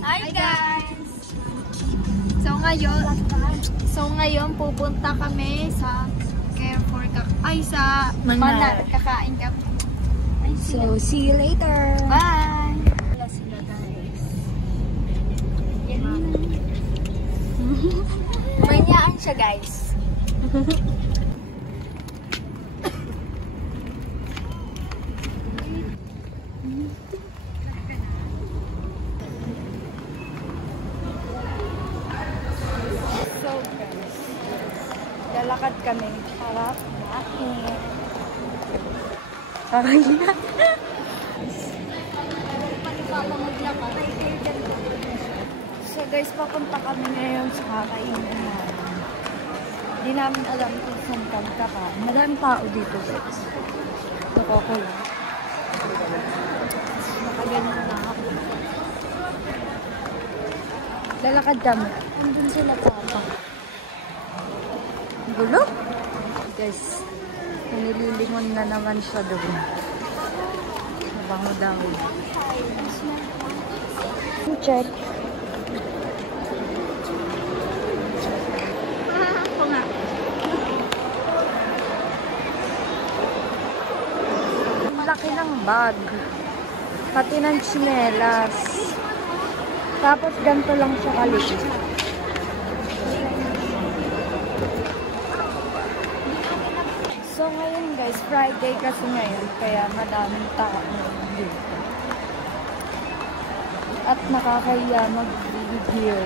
Hi guys! So ngayon pupunta kami sa Carrefour sa Manar. Kakain kami. So see you later. Bye! Wala sila guys. Manyaan siya guys. Lalakad kami para kumain. Parang na. So guys, papunta kami ngayon sa kakainan namin. Hindi namin alam kung saan kami kakain. Maraming tao dito guys. Nakakula. Nakagano na ako. Lalakad kami. Andun sila papa. Gulo? Guys, nililingon na naman siya doon. Mabango daw. Check. Ako nga. Ang laki ng bag. Pati ng tsinelas. Tapos ganito lang siya kaliit. So ngayon guys, Friday kasi ngayon, kaya madaming tao dito. At nakakaya mag-video.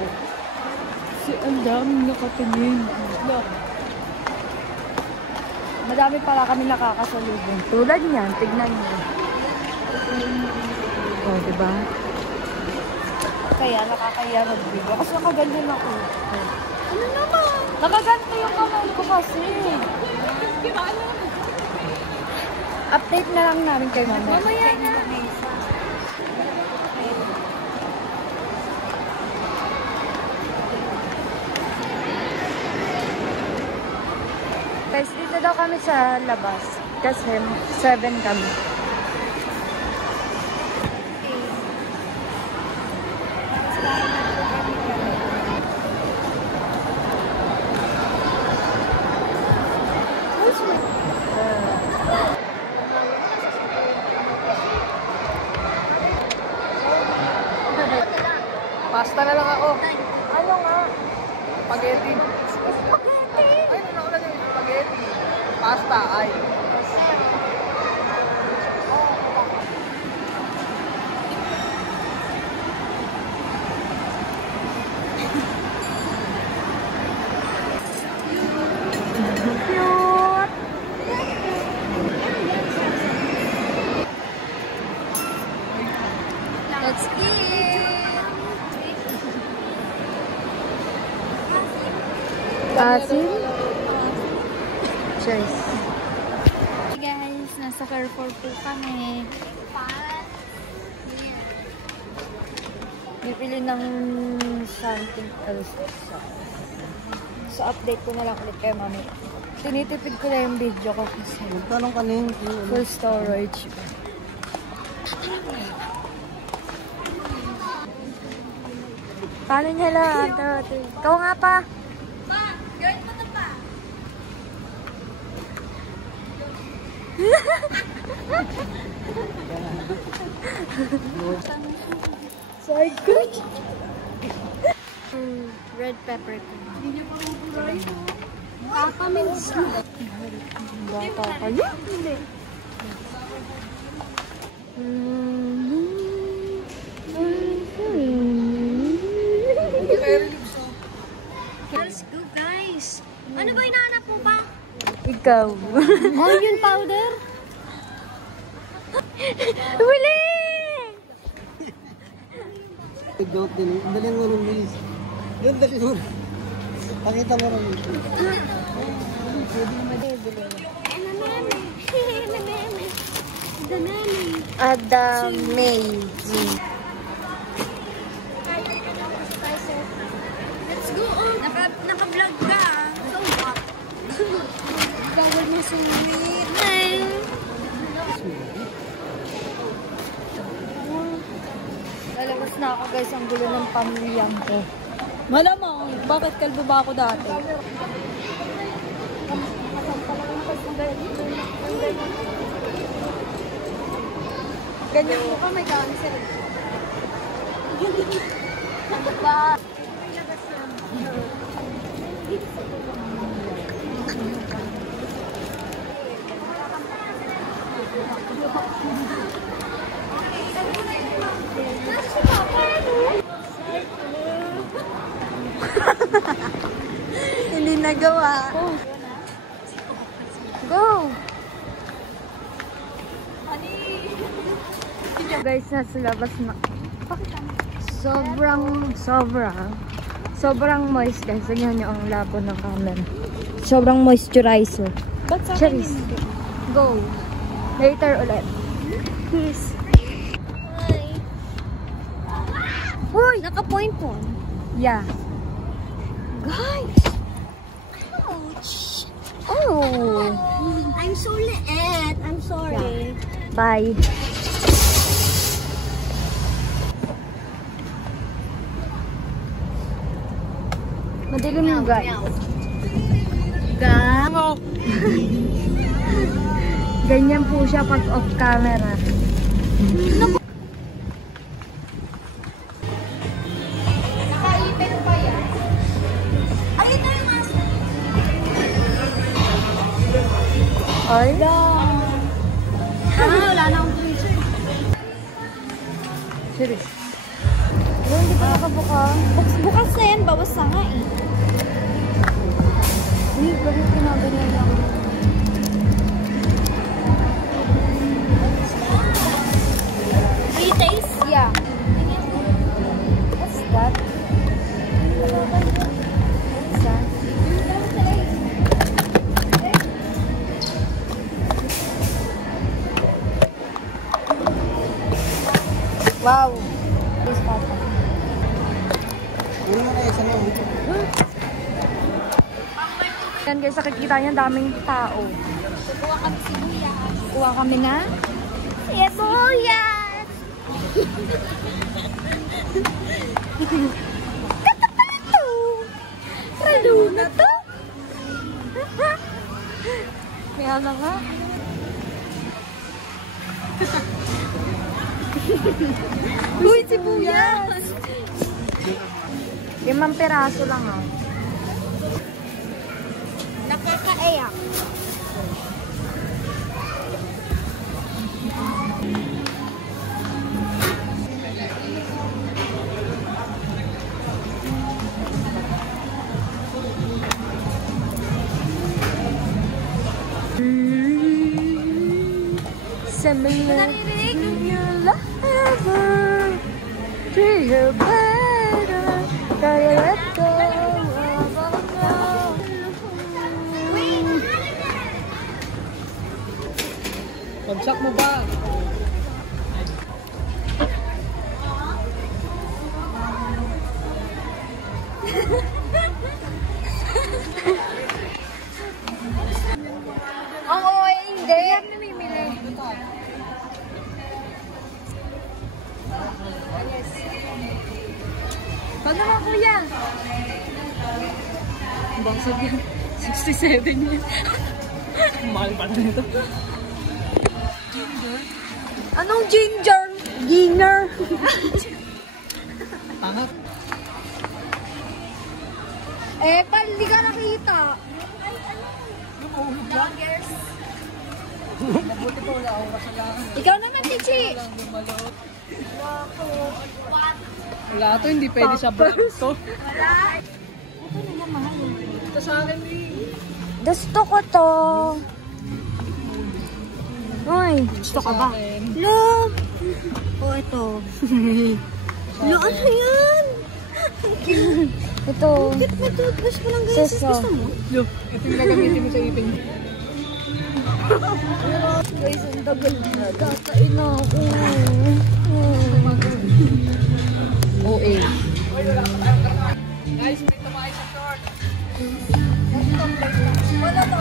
Kasi ang daming nakatingin. Madami pala kami nakakasalubong. Tulad niyan, tignan niyo. Oh, diba? Kaya nakakaya mag-video. Kasi nakaganda na ako. Ano naman? Nakaganda yung kamay ko kasi. Update na lang namin kay mama. Mamaya na. Guys, dito daw kami sa labas. Kasi 7 kami. Pasta na lang ako. Ano nga? Spaghetti. Ay, nauna na yung spaghetti. Pasta, ay. Cute! Let's eat! Asin? Cheers. Hey guys, nasa Carrefour po kami. Bibili ng something else. So, update ko na lang ulit kayo, mami. Tinitipid ko na yung video ko kasi Tanong kanin. full storage. Paano niya lang? Ikaw nga pa. Gawin mo na pa. Sorry, good. Red pepper. Hindi niyo pa rin kulay. Bata kayo? Hindi. Let's go guys. Ano ba hinahanap mo pa? Ikaw. Onion powder? Wili! Goat din. Dalhin mo rin, bilis. Yun, dalhin mo. Pakita mo rin. Adamazing. Let's go on. Naka-vlog ka. So what? Bawal mo sumit. Lalabas Naiinis na ako guys, ang gulo ng pamilyang ko. Malamang, bakit kalbo ba ako dati? Ganyan mo ka, may cancer. Ano ba? Hindi nagawa. Go! Guys, nasa labas na. Sobrang moist guys. Tignan nyo ang labo ng camera. Sobrang moisturizer. Ba't sa akin Charis. hindi? Go! Later ulit. Peace. Uy! Naka-point po. Yeah. Guys! Ouch! Oh! I'm so liit. I'm sorry. Bye. Madilim mo guys. Gango! Ganyan po siya pag off camera. Nakaipin pa yan. Ayun na yung aso. Ay? Wala na akong picture. Serious. Oh, hindi pa nakabuka. Bukas na yan. Bawas na nga eh. Hindi, bakit pinaganyan lang? Retaste? Yeah. What's that? What's that? Wow. This papa. Ano na kayo sa mga? Yan guys, nakikita niyo daming tao. Kuha kami sibuyas. Kuha kami na. Yes, sibuyas! Ralo na to. May ano nga. Uy, sibuyas! 5 peraso lang ah. Nakakaiyak. Similar ever to your better. Kaya let go of all now. Pagsak mo ba? Oo, hindi. Yan namimili. Pag naman kuya. Bangsag yan. 67 yan. Mahal pa na nito. Anong ginger? Ginger. Pangat. Eh, pal, di ka nakita. Vloggers. Mabuti po wala akong kasalanan. Ikaw naman, Tichi. Wala to, hindi pwede sa vlog to. Wala. Ito na yan, mahal. Ito sa akin eh. Gusto ko to. Uy. Gusto ka ba? Lo! Oh, ito. Lo, ano yan? Ito. Bakit may toothbrush mo lang guys? Seso. Gusto mo? Yo, ito yung gagamitin mo sa ipin. Guys, ang tagal na. Kakain na ako. OA. Guys, may tumahay sa short. Wala to.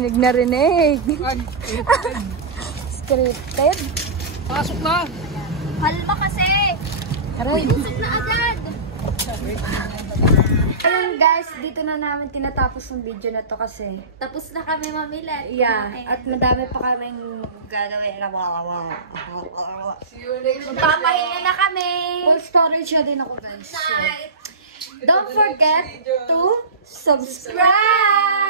rinig na rinig. Scripted. Pasok na! Halma kasi! Aray. Busog na agad! Ayun guys, dito na namin tinatapos yung video na to kasi. Tapos na kami mamila. Yeah, at madami pa kaming gagawin. Magpapahinga na kami! Full storage na din ako guys. So, Night! don't forget to subscribe!